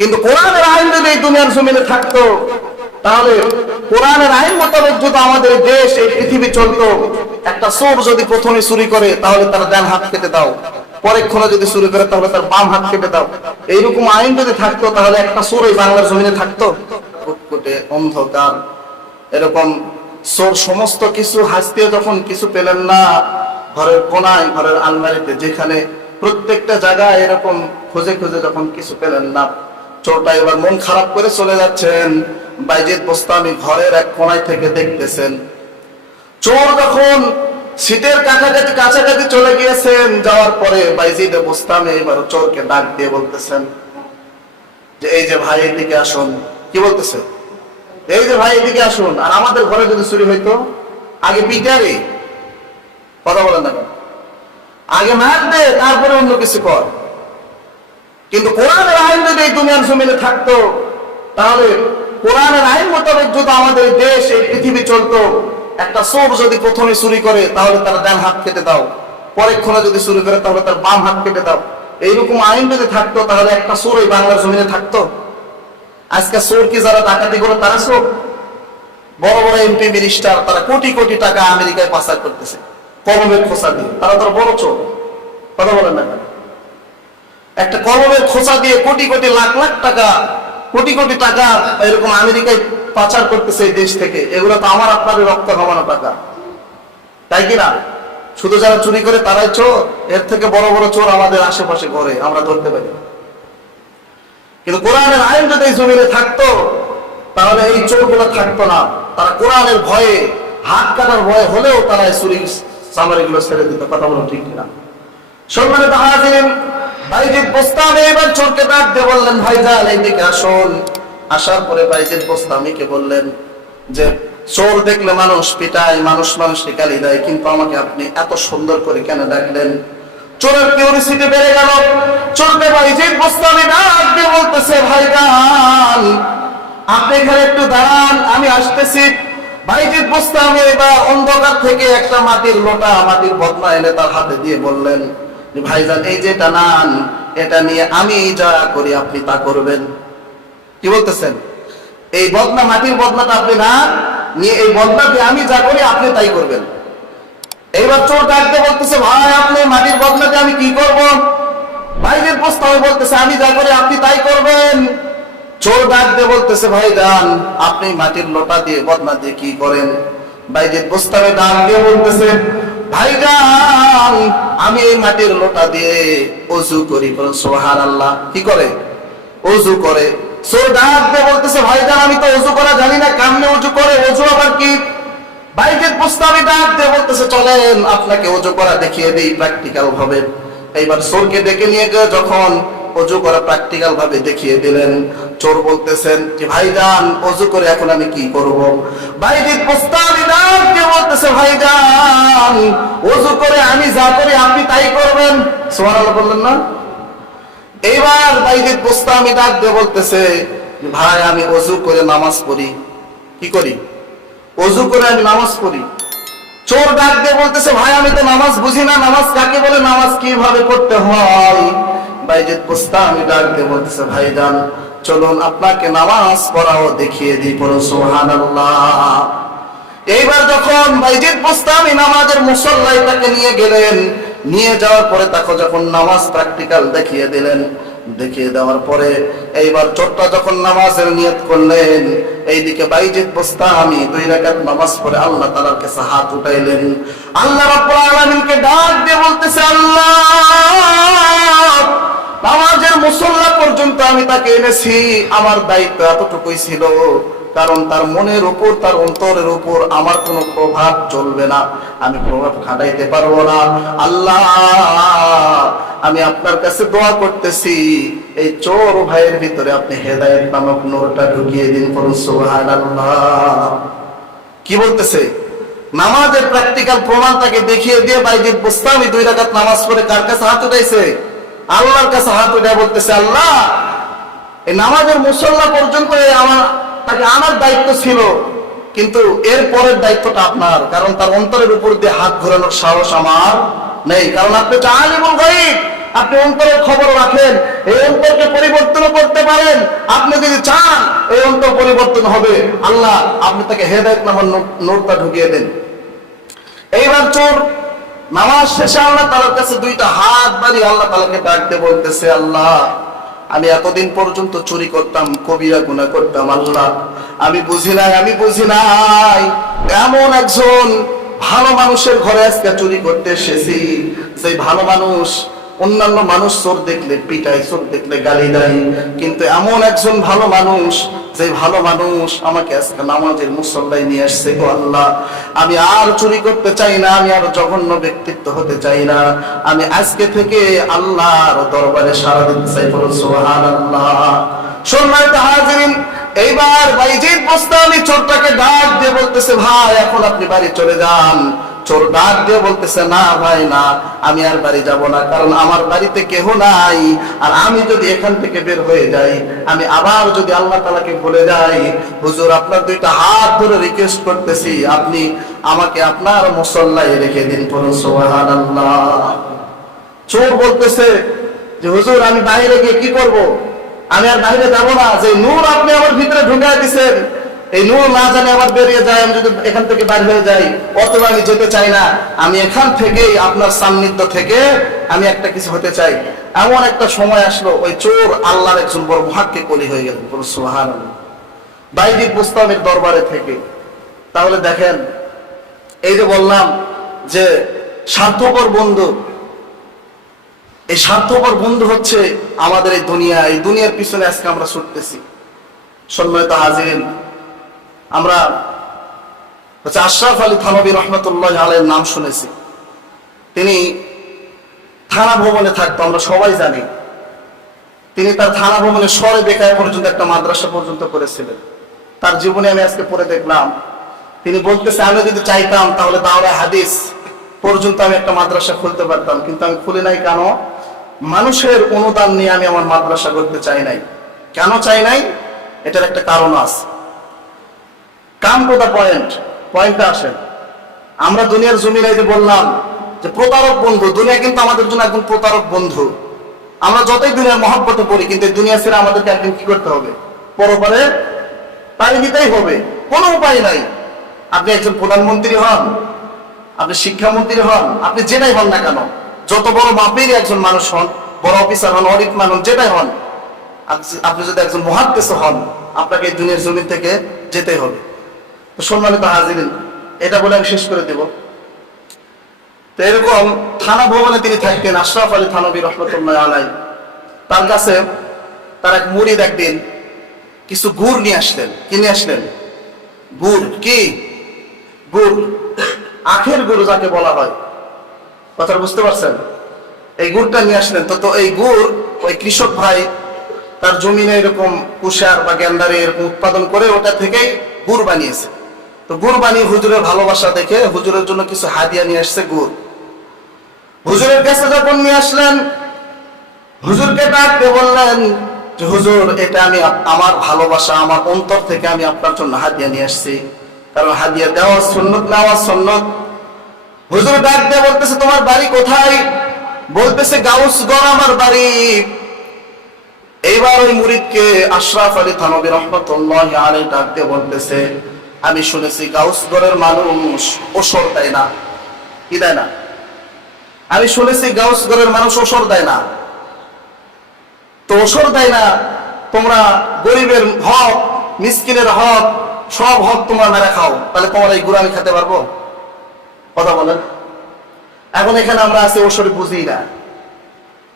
কিন্তু কোরআনের আইন যদি এই দুনিয়ার জমিনে থাকতো, তাহলে কোরআনের আইন মোতাবেক যদি আমাদের দেশ, এই পৃথিবী চলতো, একটা চোর যদি প্রথমে চুরি করে, তাহলে তার ডান হাত কেটে দাও। পরেক্ষণে যদি চুরি করে, তাহলে তার বাম হাত কেটে দাও। এইরকম আইন যদি থাকতো, তাহলে একটা চোর এই বাংলার জমিনে থাকতো? কুটকুটে অন্ধকার, এরকম চোর সমস্ত কিছু হাসতে যখন কিছু পেলেন না, ঘরের কোনায়, ঘরের আলমারিতে, যেখানে প্রত্যেকটা জায়গায় এরকম খুঁজে খুঁজে যখন কিছু পেলেন না চোরটা এবার মন খারাপ করে চলে যাচ্ছেন। বাইজিৎ বোস্তামি ঘরের এক কোনায় থেকে দেখতেছেন। চোর যখন সিটের কাছাকাছি কাছাকাছি চলে গিয়েছেন, যাওয়ার পরে বাইজিদ বোস্তামি এবার চোরকে ডাক দিয়ে বলতেছেন যে, এই যে ভাই, এদিকে আসুন। কি বলতেছে? এই যে ভাই, এদিকে আসুন। আর আমাদের ঘরে যদি চুরি হইতো, আগে পিটারে কথা বলেন না আগে মার দে, তারপরে অন্য কিছু কর। কিন্তু কোরআনের আইন যদি এই দুনিয়ার জমিনে থাকতো, তাহলে কোরআনের আইন মোতাবেক যদি আমাদের দেশ, এই পৃথিবী চলতো, একটা চোর যদি প্রথমে চুরি করে, তাহলে তার ডান হাত কেটে দাও। পরেক্ষণে যদি চুরি করে, তাহলে তার বাম হাত কেটে দাও। এইরকম আইন যদি থাকতো, তাহলে একটা চোর এই বাংলার জমিনে থাকতো। আজকে চোর কি যারা ডাকাতি করে, তারা চোর। বড় বড় এমপি মিনিস্টার তারা কোটি কোটি টাকা আমেরিকায় পাচার করতেছে। কলমের খোসা দিয়ে। তারা তো বড় চোর। কথা বলেন না? একটা কলমের খোসা দিয়ে কোটি কোটি লাখ লাখ টাকা, কোটি কোটি টাকা এরকম আমেরিকায় পাচার করতেছে এই দেশ থেকে। এগুলো তো আমার আপনাদের রক্ত খামানো টাকা। তাই কি না? শুধু যারা চুরি করে তারাই চোর? এর থেকে বড় বড় চোর আমাদের আশেপাশে ঘরে, আমরা ধরতে পারি। কিন্তু কোরআনের আইন যদি এই জমিনে থাকতো, তাহলে এই চোরগুলো থাকতো না। তারা কোরআনের ভয়ে, হাত কাটার ভয়ে হলেও তারা এই চুরি সামারিগুলো ছেড়ে দিত। কথা বলো ঠিক কিনা? সম্মানিত হাজির ভাইজিৎ প্রস্তাবে এবার চোরকে ডাক দিয়ে বললেন ভাইজান এইদিকে আসুন। আসার পরে ভাইজিৎ প্রস্তাবিকে বললেন যে, চোর দেখলে মানুষ পিটায়, মানুষ মানুষকে গালি দেয়, কিন্তু আমাকে আপনি এত সুন্দর করে কেন ডাকলেন? চোরের কিউরিসিটি বেড়ে গেল। চোরকে ভাইজিৎ প্রস্তাবে ডাক দিয়ে বলতেছে ভাইজান আপনি এখানে একটু দাঁড়ান, আমি আসতেছি। ভাইজিৎ প্রস্তাবে এবার অন্ধকার থেকে একটা মাটির লোটা, মাটির বদনা এনে তার হাতে দিয়ে বললেন ভাইজান এই যেটা নান এটা নিয়ে আমি যা করি আপনি তা করবেন। কি বলতেছেন? এই বদনা, মাটির বদনাটা আপনি না নিয়ে এই বদনা দিয়ে আমি যা করি আপনি তাই করবেন। এইবার চোর ডাকতে বলতেছে, ভাই, আপনি মাটির বদনাতে আমি কি করব? ভাইদের প্রস্তাবে বলতেছে, আমি যা করি আপনি তাই করবেন। চোর ডাক দিয়ে বলতেছে, ভাই যান আপনি মাটির লোটা দিয়ে, বদনা দিয়ে কি করেন? ভাইদের প্রস্তাবে ডাক দিয়ে বলতেছে, ভাই যান আমি এই মাটির লোটা দিয়ে অজু করি, বলুন সোহার আল্লাহ কি করে? অজু করে। চোর ডাক বলতেছে, ভাই যান আমি তো অজু করা জানি না কামনে অজু করে, অজু আবার কি? বাইকের প্রস্তাবে ডাক দিয়ে বলতেছে, চলেন, আপনাকে অজু করা দেখিয়ে দেই প্র্যাকটিক্যাল ভাবে। এইবার চোরকে ডেকে নিয়ে যখন অজু করা প্র্যাকটিক্যাল ভাবে দেখিয়ে দিলেন চোর বলতেছেন যে ভাইজান অজু করে এখন আমি কি করব? বাইকের প্রস্তাবে ডাক দিয়ে বলতেছে ভাইজান অজু করে আমি যা করি আপনি তাই করবেন। সোহান বললেন না। এইবার বাইরের প্রস্তাবে ডাক দিয়ে বলতেছে, ভাই, আমি অজু করে নামাজ পড়ি। কি করি? অজু করে আমি নামাজ পড়ি। চোর ডাক দিয়ে বলতেছে, ভাই, আমি তো নামাজ বুঝি না, নামাজ কাকে বলে, নামাজ কীভাবে পড়তে হয়? বাইজেদ পোস্তা আমি ডাক দিয়ে বলতেছে, ভাই চলুন আপনাকে নামাজ পড়াও দেখিয়ে দিই পড়ো, সুবহানাল্লাহ। এইবার যখন বাইজিদ পোস্তামি নামাজের মুসল্লাই তাকে নিয়ে গেলেন, নিয়ে যাওয়ার পরে তাকে যখন নামাজ প্র্যাকটিক্যাল দেখিয়ে দিলেন, দেখিয়ে দেওয়ার পরে এইবার চোরটা যখন নামাজের নিয়ত করলেন, এইদিকে বাইজিদ পোস্তামি দুই রাকাত নামাজ পড়ে আল্লাহ তাআলার কাছে হাত উঠাইলেন। আল্লাহ রাব্বুল আলামিনকে ডাক দিয়ে বলতেছে, আল্লাহ! নামাজের মুসল্লা পর্যন্ত আমি তাকে এনেছি। আমার দায়িত্ব এতটুকুই ছিল। কারণ তার মনের উপর, তার অন্তরের উপর আমার কোনো প্রভাব চলবে না। আমি প্রভাব খাটাইতে পারব না। আল্লাহ, আমি আপনার কাছে দোয়া করতেছি। এই চোর ভাইয়ের ভিতরে আপনি হেদায়েত নামক নূরটা ঢুকিয়ে দিন করুন কি বলতেছে? নামাজের প্র্যাকটিক্যাল প্রমাণ তাকে দেখিয়ে দিয়ে বাইজিদ বুস্তামি দুই রাকাত নামাজ পড়ে কার কাছে হাত উঠাইছে? আল্লাহর কাছে হাত উঠে বলতেছে, আল্লাহ, এই নামাজের মুসল্লা পর্যন্ত আমার, তাকে আনার দায়িত্ব ছিল, কিন্তু এর পরের দায়িত্বটা আপনার, কারণ তার অন্তরের উপর দিয়ে হাত ঘোরানোর সাহস আমার নেই। কারণ আপনি আলিমুল গাইব আপনি অন্তরের খবর রাখেন, এই অন্তরকে পরিবর্তন করতে পারেন। আপনি যদি চান, এই অন্তর পরিবর্তন হবে। আল্লাহ, আপনি তাকে হেদায়ত নামার নোটটা ঢুকিয়ে দেন। এইবার চোর নামাজ শেষে আল্লাহ তালার কাছে দুইটা হাত বাড়ি আল্লাহ তালাকে ডাকতে বলতেছে, আল্লাহ, আমি এতদিন পর্যন্ত চুরি করতাম, কবিরা গুণা করতাম, আল্লাহ, আমি বুঝি নাই, আমি বুঝি নাই। এমন একজন ভালো মানুষের ঘরে আজকে চুরি করতে এসেছি সেই ভালো মানুষ অন্যান্য মানুষ চোর দেখলে পিটাই চোর দেখলে গালি দেয়। কিন্তু এমন একজন ভালো মানুষ, যে ভালো মানুষ আমাকে আজকে নামাজের মুসল্লায় নিয়ে আসছে গো আল্লাহ, আমি আর চুরি করতে চাই না, আমি আর জঘন্য ব্যক্তিত্ব হতে চাই না। আমি আজকে থেকে আল্লাহর দরবারে সারা দিতে চাই বলো সোহান আল্লাহ সম্মানিত হাজিরিন, এইবার বাইজিদ বস্তানি চোরটাকে ডাক দিয়ে বলতেছে, ভাই, এখন আপনি বাড়ি চলে যান। চোর ডাক দিয়ে বলতেছে, না ভাই, না, আমি আর বাড়ি যাব না, কারণ আমার বাড়িতে কেহ নাই। আর আমি যদি এখান থেকে বের হয়ে যাই, আমি আবার যদি আল্লাহ তালাকে ভুলে যাই, হুজুর, আপনার দুইটা হাত ধরে রিকোয়েস্ট করতেছি, আপনি আমাকে আপনার মুসল্লায় রেখে দিন। পড়ুন সোহান চোর বলতেছে যে, হুজুর, আমি বাইরে গিয়ে কি করব? আমি আর বাইরে যাব না। যে নূর আপনি আমার ভিতরে ঢুকাই দিছেন এই নূর না জানে আবার বেরিয়ে যায়, আমি যদি এখান থেকে বাইরে হয়ে যাই, অথবা আমি যেতে চাই না, আমি এখান থেকেই আপনার সান্নিধ্য থেকে আমি একটা কিছু হতে চাই। এমন একটা সময় আসলো, ওই চোর আল্লাহর একজন বড় মহাক্কে কলি হয়ে গেলেন বড় সোহান মুস্তামের দরবারে থেকে, তাহলে দেখেন, এই যে বললাম যে স্বার্থপর বন্ধু, এই স্বার্থপর বন্ধু হচ্ছে আমাদের এই দুনিয়া, এই দুনিয়ার পিছনে আজকে আমরা ছুটতেছি। সম্মানিত হাজিরিন আমরা হচ্ছে আশরাফ আলী থানবী রহমতুল্লাহ আলের নাম শুনেছি। তিনি থানা ভবনে থাকতো, আমরা সবাই জানি। তিনি তার থানা ভবনে সরে বেকায় পর্যন্ত একটা মাদ্রাসা পর্যন্ত করেছিলেন। তার জীবনে আমি আজকে পড়ে দেখলাম। তিনি বলতেছে, আমি যদি চাইতাম তাহলে দাওরা হাদিস পর্যন্ত আমি একটা মাদ্রাসা খুলতে পারতাম। কিন্তু আমি খুলি নাই কেন? মানুষের অনুদান নিয়ে আমি আমার মাদ্রাসা করতে চাই নাই। কেন চাই নাই? এটার একটা কারণ আছে। কাম টু দা পয়েন্ট, পয়েন্টে আসেন। আমরা দুনিয়ার জমিরাই যে বললাম যে প্রতারক বন্ধু, দুনিয়া কিন্তু আমাদের জন্য একদম প্রতারক বন্ধু। আমরা যতই দুনিয়ার মহব্বতে পড়ি কিন্তু দুনিয়া ছেড়ে আমাদেরকে একদিন কি করতে হবে? পরপরে পাড়ি দিতেই হবে। কোনো উপায় নাই। আপনি একজন প্রধানমন্ত্রী হন, আপনি শিক্ষামন্ত্রী হন, আপনি যেটাই হন না কেন, যত বড় মাপেরই একজন মানুষ হন, বড় অফিসার হন ম্যান হন, যেটাই হন, আপনি- যদি একজন মহাদ্দেশ হন, আপনাকে এই দুনিয়ার জমি থেকে যেতে হবে। সম্মানিত হাজিরিন, এটা বলে আমি শেষ করে দেব। তো এরকম থানা ভবনে তিনি থাকতেন, আশরাফ আলী থানবী রহমতুল্লাহ আলাই। তার কাছে তার এক মুড়িদ একদিন কিছু গুড় নিয়ে আসলেন। কি নিয়ে আসলেন? গুড় কি? গুড়। আখের গুড় যাকে বলা হয়। কথাটা বুঝতে পারছেন? এই গুড়টা নিয়ে আসলেন। তো তো এই গুড়, ওই কৃষক ভাই তার জমিনে এরকম কুষার বা গ্যান্ডারে এরকম উৎপাদন করে ওটা থেকেই গুড় বানিয়েছে। তো গুড় বানিয়ে হুজুরের ভালোবাসা দেখে হুজুরের জন্য কিছু হাদিয়া নিয়ে আসছে গুড়। হুজুরের কাছে যখন নিয়ে আসলেন, হুজুরকে ডাকতে বললেন যে, হুজুর, এটা আমি আমার ভালোবাসা, আমার অন্তর থেকে আমি আপনার জন্য হাদিয়া নিয়ে আসছি। কারণ হাদিয়া দেওয়া সুন্নত, নেওয়া সুন্নত। হুজুর ডাক দিয়ে বলতেছে, তোমার বাড়ি কোথায়? বলতেছে, গাউসগড় আমার বাড়ি। এইবার ওই মুরিদকে আশরাফ আলী থানবী রহমতুল্লাহ আলী ডাক দিয়ে বলতেছে আমি শুনেছি গাউসগড়ের মানুষ ওসর দেয় না। কি দেয় না? আমি শুনেছি গাউসগড়ের মানুষ ওসর দেয় না। তো ওসর দেয় না, তোমরা গরিবের হক, মিসকিনের হক, সব হক তোমরা মেরে খাও। তাহলে তোমার এই গুড় আমি খেতে পারব? কথা বলেন। এখন এখানে আমরা আছি, ওসরে বুঝি না।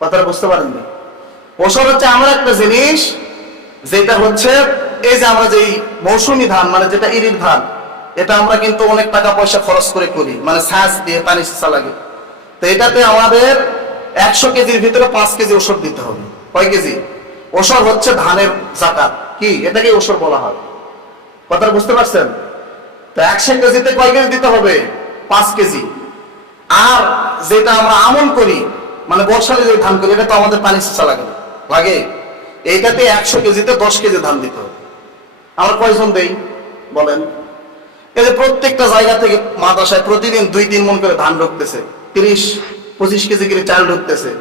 কথাটা বুঝতে পারেননি? ওসর হচ্ছে এমন একটা জিনিস, যেটা হচ্ছে এই যে আমরা যেই মৌসুমী ধান মানে যেটা ইরির ধান, এটা আমরা কিন্তু অনেক টাকা পয়সা খরচ করে করি মানে সাজ দিয়ে পানি সিসা লাগে। তো এটাতে আমাদের একশো কেজির ভিতরে পাঁচ কেজি ওষুধ দিতে হবে। কয় কেজি? ওষুধ হচ্ছে ধানের জাকাত। কি? এটাকে ওষুধ বলা হয়। কথাটা বুঝতে পারছেন? তো একশো কেজিতে কয় কেজি দিতে হবে? পাঁচ কেজি। আর যেটা আমরা আমন করি মানে বর্ষালে যে ধান করি, এটা তো আমাদের পানি সিসা লাগে লাগে? এইটাতে একশো কেজিতে দশ কেজি ধান দিতে হবে। আমরা কয়জন দেই? বলেন। এই যে প্রত্যেকটা জায়গা থেকে মাদ্রাসায় প্রতিদিন দুই, তিন মন করে ধান ঢুকতেছে। তিরিশ, পঁচিশ কেজি করে চাল ঢুকতেছে।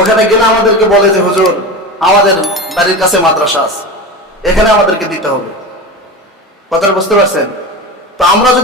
ওখানে গেলে আমাদেরকে বলে যে, হুজুর, আমাদের বাড়ির কাছে মাদ্রাসা আছে। এখানে আমাদেরকে দিতে হবে। কথাটা বুঝতে পারছেন? তো আমরা যদি